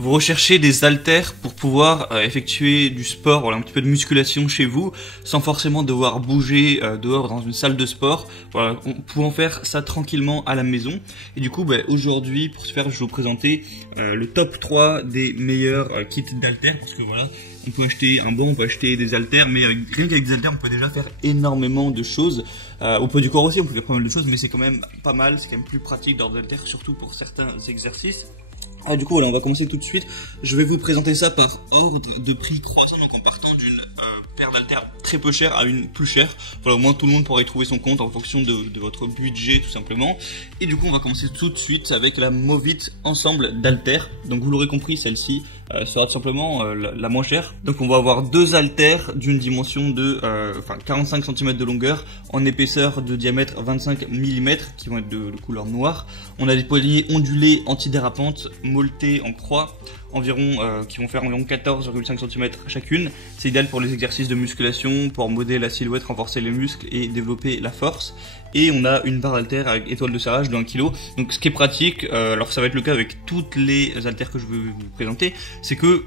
Vous recherchez des haltères pour pouvoir effectuer du sport, voilà, un petit peu de musculation chez vous, sans forcément devoir bouger dehors dans une salle de sport, voilà, pouvant faire ça tranquillement à la maison. Et du coup, aujourd'hui, pour ce faire, je vais vous présenter le top 3 des meilleurs kits d'haltères, parce que voilà, on peut acheter un banc, on peut acheter des haltères, mais rien qu'avec des haltères, on peut déjà faire énormément de choses. Au poids du corps aussi, on peut faire pas mal de choses, mais c'est quand même pas mal, c'est quand même plus pratique d'avoir des haltères, surtout pour certains exercices. Du coup, voilà, on va commencer tout de suite. Je vais vous présenter ça par ordre de prix croissant, donc en partant d'une paire d'haltères très peu chère à une plus chère. Voilà, au moins tout le monde pourra y trouver son compte en fonction de votre budget, tout simplement. Et du coup, on va commencer tout de suite avec la Movit ensemble d'haltères. Donc vous l'aurez compris, celle-ci sera tout simplement la moins chère. Donc on va avoir deux haltères d'une dimension de 45 cm de longueur, en épaisseur de diamètre 25 mm, qui vont être de couleur noire. On a des poignées ondulées antidérapantes, molletées en croix, qui vont faire environ 14,5 cm chacune. C'est idéal pour les exercices de musculation, pour modeler la silhouette, renforcer les muscles et développer la force. Et on a une barre haltère avec étoile de serrage de 1 kg. Donc ce qui est pratique, alors ça va être le cas avec toutes les haltères que je vais vous présenter, c'est que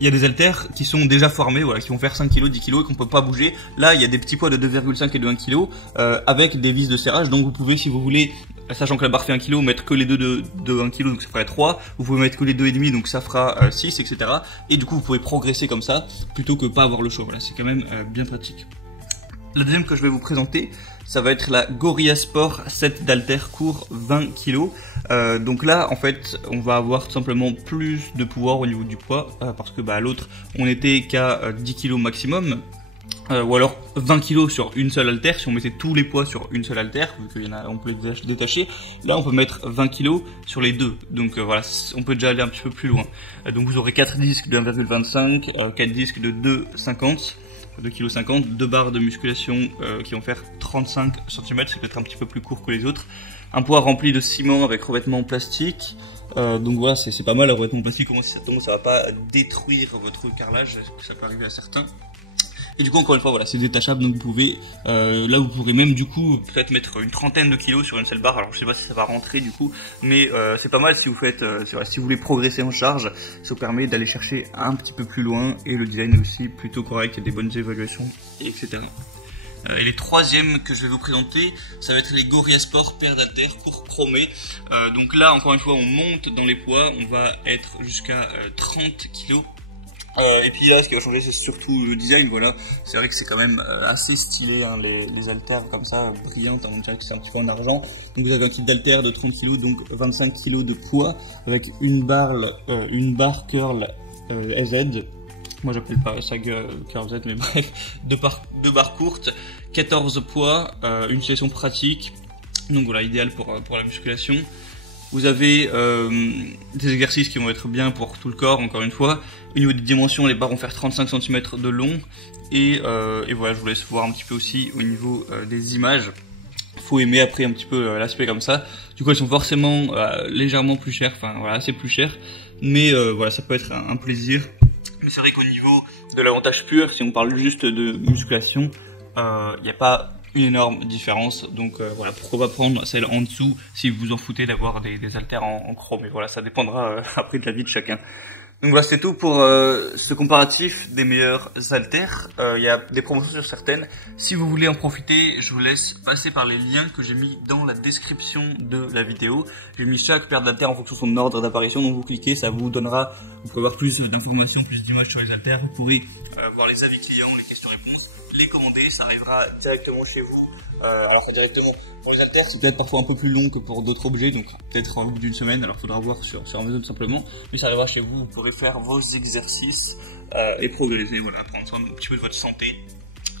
il y a des haltères qui sont déjà formés, voilà, qui vont faire 5 kg, 10 kg et qu'on peut pas bouger. Là, il y a des petits poids de 2,5 et de 1 kg avec des vis de serrage. Donc vous pouvez, si vous voulez, sachant que la barre fait 1 kg, mettre que les deux de 1 kg, donc ça ferait 3. Vous pouvez mettre que les 2,5, donc ça fera 6, etc. Et du coup, vous pouvez progresser comme ça, plutôt que pas avoir le choix. Voilà, c'est quand même bien pratique. La deuxième que je vais vous présenter, ça va être la Gorilla Sport 7 d'haltères court 20 kg. Donc là, en fait, on va avoir tout simplement plus de pouvoir au niveau du poids, parce que l'autre, on était qu'à 10 kg maximum. Ou alors 20 kg sur une seule haltère, si on mettait tous les poids sur une seule haltère, vu qu'il y en a, on peut les détacher. Là, on peut mettre 20 kg sur les deux. Donc voilà, on peut déjà aller un petit peu plus loin. Donc vous aurez 4 disques de 1,25, 4 disques de 2,50. 2,50 kg, 2 barres de musculation qui vont faire 35 cm, c'est peut-être un petit peu plus court que les autres. Un poids rempli de ciment avec revêtement plastique. Donc voilà, c'est pas mal le revêtement plastique, comment si ça tombe, ça va pas détruire votre carrelage, ça peut arriver à certains. Et du coup, encore une fois, voilà, c'est détachable, donc vous pouvez, là vous pourrez même du coup peut-être mettre une trentaine de kilos sur une seule barre. Alors je sais pas si ça va rentrer du coup, mais c'est pas mal si vous faites, si vous voulez progresser en charge, ça vous permet d'aller chercher un petit peu plus loin et le design est aussi plutôt correct, il y a des bonnes évaluations, etc. Et les troisièmes que je vais vous présenter, ça va être les Gorilla Sport paire d'haltères pour chromé. Donc là, encore une fois, on monte dans les poids, on va être jusqu'à 30 kg. Et puis là, ce qui va changer, c'est surtout le design. Voilà, c'est vrai que c'est quand même assez stylé, hein, les haltères comme ça, brillantes. On dirait que c'est un petit peu en argent. Donc vous avez un kit d'haltères de 30 kg, donc 25 kg de poids, avec une barre curl SZ. Moi j'appelle pas ça curl Z, mais bref, deux barres courtes, 14 poids, une utilisation pratique. Donc voilà, idéal pour la musculation. Vous avez des exercices qui vont être bien pour tout le corps, encore une fois. Au niveau des dimensions, les barres vont faire 35 cm de long. Et voilà, je vous laisse voir un petit peu aussi au niveau des images. Faut aimer après un petit peu l'aspect comme ça. Du coup, elles sont forcément légèrement plus chères, enfin voilà, assez plus chères. Mais voilà, ça peut être un plaisir. Mais c'est vrai qu'au niveau de l'avantage pur, si on parle juste de musculation, il n'y a pas une énorme différence, donc voilà, pourquoi pas prendre celle en dessous si vous vous en foutez d'avoir des haltères en chrome, mais voilà, ça dépendra après de la vie de chacun. Donc voilà, c'est tout pour ce comparatif des meilleurs haltères. Il y a des promotions sur certaines. Si vous voulez en profiter, je vous laisse passer par les liens que j'ai mis dans la description de la vidéo. J'ai mis chaque paire d'haltères en fonction de son ordre d'apparition, donc vous cliquez, ça vous donnera, vous pourrez voir plus d'informations, plus d'images sur les haltères, vous pourrez voir les avis clients, les questions-réponses, les commander, ça arrivera directement chez vous. Alors directement, pour les haltères c'est peut-être parfois un peu plus long que pour d'autres objets, donc peut-être au bout d'une semaine, alors faudra voir sur Amazon tout simplement, mais ça arrivera chez vous, vous pourrez faire vos exercices et progresser, voilà, prendre soin un petit peu de votre santé,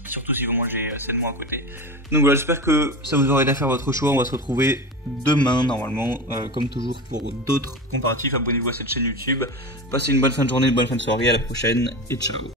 surtout si vous mangez sainement à côté. Donc voilà, j'espère que ça vous aura aidé à faire votre choix. On va se retrouver demain normalement, comme toujours, pour d'autres comparatifs. Abonnez-vous à cette chaîne YouTube, passez une bonne fin de journée, une bonne fin de soirée, à la prochaine et ciao.